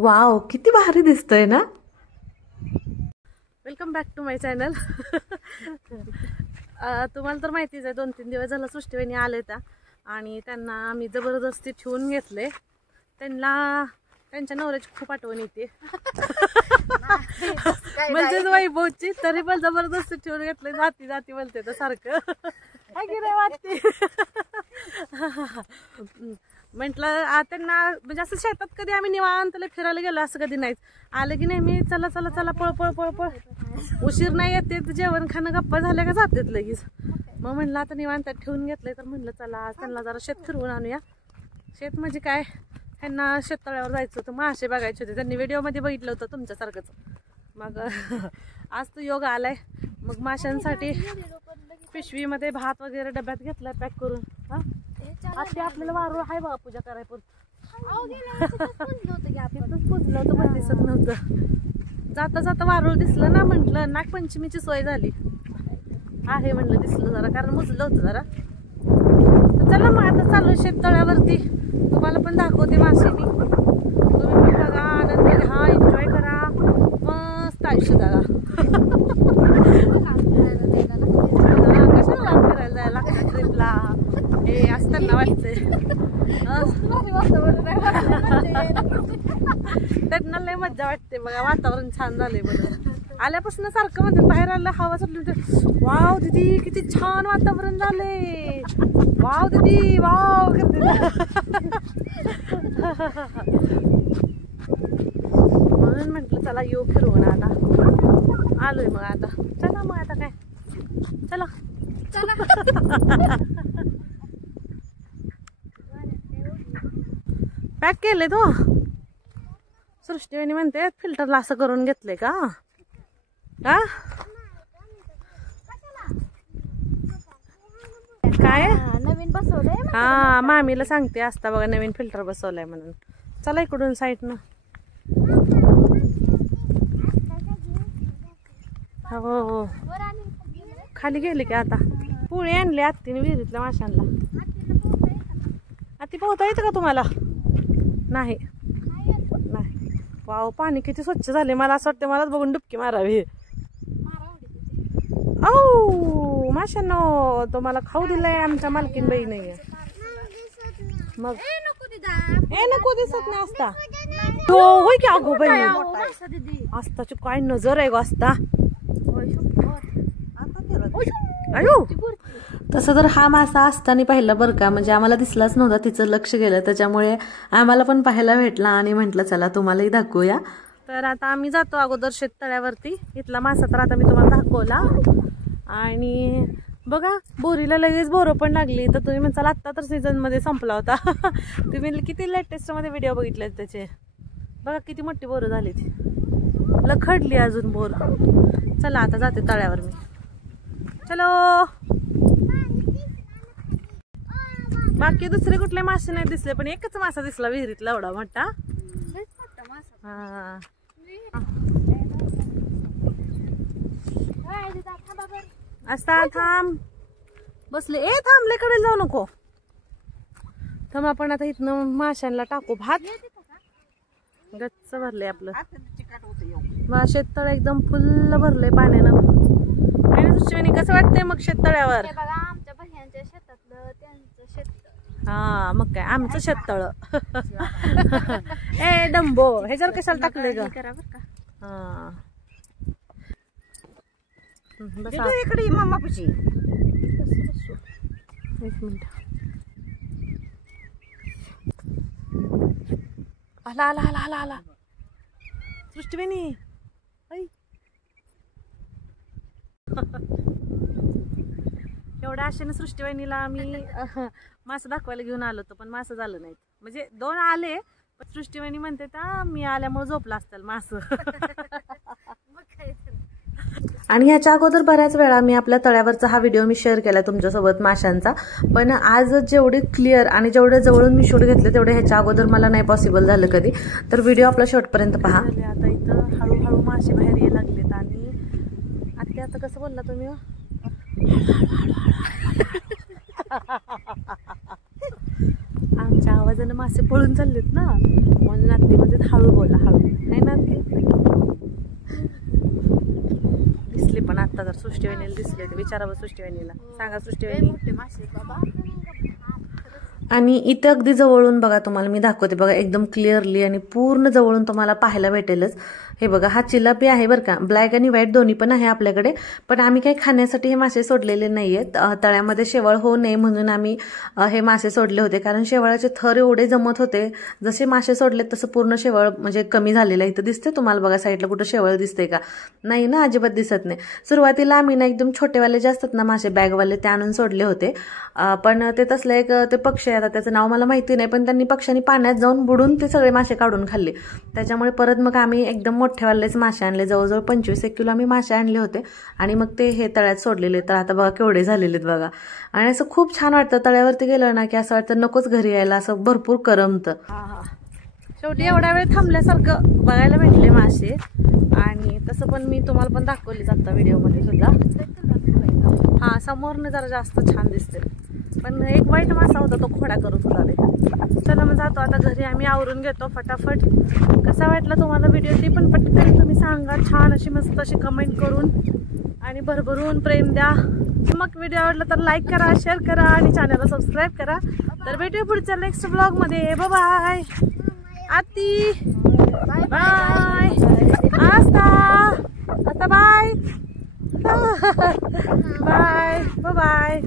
Wow, किती भारी दिसतंय ना. Welcome back to my channel. तुम्हाला तर माहितीच आहे 2-3 दिवस झालं सृष्टीवहिनी आले त्या आणि त्यांना आम्ही जबरदस्ती ठेवून घेतले. त्यांना त्यांच्या नवऱ्याची खूप आठवण येते. म्हणजेच वैभवची, तरी पण जबरदस्ती ठेवून घेतले. जाती जाती बोलते तर सारखं वाटते. म्हटलं त्यांना म्हणजे असं शेतात कधी आम्ही निवांत फिरायला गेलो असं कधी नाहीच. आलं की नेहमी चला चला चला पळ पळ पळ पळ, उशीर नाही येते, जेवण खाणं गप्पा झाल्या का जातात लगेच. मग म्हटलं आता निवांत ठेवून घेतलंय तर म्हटलं चला त्यांना जरा शेत फिरवून आणूया. शेत म्हणजे काय, ह्यांना शेततळ्यावर जायचं होतं, मासे बघायचे होते. त्यांनी व्हिडिओमध्ये बघितलं होतं तुमच्यासारखंच. मग आज तो योग आलाय. मग माशांसाठी पिशवीमध्ये भात वगैरे डब्यात घेतलाय पॅक करून. हा ते आपल्याला वारूळ आहे बघा पूजा कराय पण पुजलं होतं पण दिसत नव्हतं. जाता जाता वारूळ दिसलं ना, म्हटलं नागपंचमीची सोय झाली आहे म्हटलं, दिसलं जरा कारण मुजलं होतं जरा. चला मग आता चालू शेततळ्यावरती, तुम्हाला पण दाखवते मासेनी. तुम्ही पण बघा, आनंद घ्या, एन्जॉय करा, मस्त आयुष्य जगा. कशाला लांब फिरायला जायला लागतं ट्रिपला, हे असं त्यांना वाटतंय. त्यांना लय मज्जा वाटते बघा, वातावरण छान झालंय बघा. आल्यापासून सारखं म्हणतात बाहेर आलं हवा सुटली, वाव दीदी किती छान वातावरण झाले, वाव दीदी वाव करते. म्हणून म्हटलं चला येऊ फिरवून. आता आलोय मग, आता चला मग, आता काय चला चला. पॅक केले तो सृष्टीवहिनी म्हणते फिल्टरला असं करून घेतले का. काय नवीन बसवलंय. हा मामीला सांगते असता बघा नवीन फिल्टर बसवलाय म्हणून. चला इकडून साईडनं. हो हो खाली गेली की. आता पोळी आणली आत्तीने विहिरीतल्या माशांना. आत्ती पोहता येतं का तुम्हाला. नाही नाही. वाव पाणी किती स्वच्छ झाले, मला असं वाटतं मलाच बघून डुबकी मारावी. औ माशांनो, तुम्हाला खाऊ दिलाय आमच्या मालकीन बाईने. मग ए नको दिसत नाही असता. होय की अगो बाई, आस्ताची काय नजर आहे ग असता. अयो तसं तर हा मासा असताना पाहिलं बरं का, म्हणजे आम्हाला दिसलाच नव्हता, तिचं लक्ष गेलं त्याच्यामुळे आम्हाला पण पाहायला भेटला आणि म्हटलं चला तुम्हालाही दाखवूया. तर आता आम्ही जातो अगोदर शेततळ्यावरती. इथला मासा तर आता मी तुम्हाला दाखवला. आणि बघा बोरीला लगेच बोरं पण लागली. तर तुम्ही म्हणसाल आत्ता तर सीझनमध्ये संपला होता. तुम्ही किती लेटेस्टमध्ये व्हिडिओ बघितले त्याचे. बघा किती मोठी बोरं झाली ती, लखडली अजून बोर. चला आता जाते तळ्यावर मी. चलो. बाकी दुसरे कुठले मासे नाही दिसले, पण एकच मासा दिसला विहिरीतला एवढा मोठा. हा असा थांब बसले. ए थांबले कडे जाऊ नको. थांब आपण आता इथनं माशांना टाकू भात. गच्च भरले आपलं शेततळ, एकदम फुल्ल भरले पाण्यानं. आणि दुसरीने कसं वाटतंय मग शेततळ्यावर. आमच्या बहिणीच्या शेतातलं त्यांचं शेत. हा मग काय आमचं शेततळ. ए डंबो ह्याच्यावर कशाला टाकले ग. हा इकडे मामापाशी. एक मिनिट. आला आला आला आला आला सृष्टीबहिणी. एवढ्या आशेने सृष्टीबहिणीला आम्ही मासं दाखवायला घेऊन आलो होतो, पण मासं झालं नाहीत. म्हणजे 2 आले, पण सृष्टीबहिणी म्हणते त्या मी आल्यामुळे झोपला असतील मासं. आणि ह्याच्या अगोदर बऱ्याच वेळा मी आपल्या तळ्यावरचा हा व्हिडिओ मी शेअर केला तुमच्यासोबत माशांचा. पण आज जेवढे क्लिअर आणि जेवढे जवळून मी शूट घेतले तेवढे ह्याच्या अगोदर मला नाही पॉसिबल झालं कधी. तर व्हिडिओ आपला शेवटपर्यंत पहा. आता इथं हळूहळू मासे बाहेर यायला लागलेत. आणि आत्या आता कसं बोलला तुम्ही. आमच्या आवाजानं मासे पळून चाललेत ना, म्हणून नाती म्हणजे हळू बोला, हळू नाही ना. दिसले पण आता जर सृष्टीवाहिनीला दिसले तर विचारावं सृष्टीवाहिनीला, सांगा सृष्टीवाहिनी. मोठे मासे बाबा. आणि इथे अगदी जवळून बघा, तुम्हाला मी दाखवते बघा एकदम क्लिअरली आणि पूर्ण जवळून तुम्हाला पाहायला भेटेलच. हे बघा हा चिलापी आहे बरं का, ब्लॅक आणि व्हाईट दोन्ही पण आहे आपल्याकडे. पण आम्ही काही खाण्यासाठी हे मासे सोडलेले नाहीयेत, तळ्यामध्ये शेवाळ होऊ नये म्हणून आम्ही हे मासे सोडले होते. कारण शेवाळाचे थर एवढे जमत होते, जसे मासे सोडले तसं पूर्ण शेवाळ म्हणजे कमी झालेलं आहे. इथं दिसते तुम्हाला बघा साईडला कुठं शेवाळ दिसते का? नाही ना, अजिबात दिसत नाही. सुरुवातीला आम्ही ना एकदम छोटेवाले जे असतात ना मासे बॅगवाले ते आणून सोडले होते, पण ते तसलं एक ते पक्षी, आता त्याचं नाव मला माहिती नाही, पण त्यांनी पक्ष्यांनी पाण्यात जाऊन बुडून ते सगळे मासे काढून खाल्ले. त्याच्यामुळे परत मग आम्ही एकदम मोठेवालेच मासे आणले, जवळजवळ 25-1 किलो आम्ही मासे आणले होते आणि मग ते हे तळ्यात सोडलेले. तर आता बघा केवढे झालेले आहेत बघा. आणि असं खूप छान वाटतं तळ्यावरती गेलं ना की असं वाटतं नकोच घरी यायला, असं भरपूर करमतं. शेवटी एवढ्या वेळ थांबल्यासारखं बघायला भेटले मासे. आणि तसं पण मी तुम्हाला पण दाखवली जाता व्हिडिओमध्ये सुद्धा. हा समोरनं जरा जास्त छान दिसते, पण एक वाईट मासा होता तो खोडा करत होता ते. चला मग जातो आता घरी, आम्ही आवरून घेतो फटाफट. कसा वाटला तुम्हाला व्हिडिओ ते पण पटकन तुम्ही सांगा, छान अशी मस्त अशी कमेंट करून आणि भरभरून प्रेम द्या. मग व्हिडिओ आवडला तर लाईक करा, शेअर करा आणि चॅनलला सबस्क्राईब करा. तर भेटूया पुढच्या नेक्स्ट ब्लॉगमध्ये. बाय आती, बाय आस्था, आता बाय बाय बाय.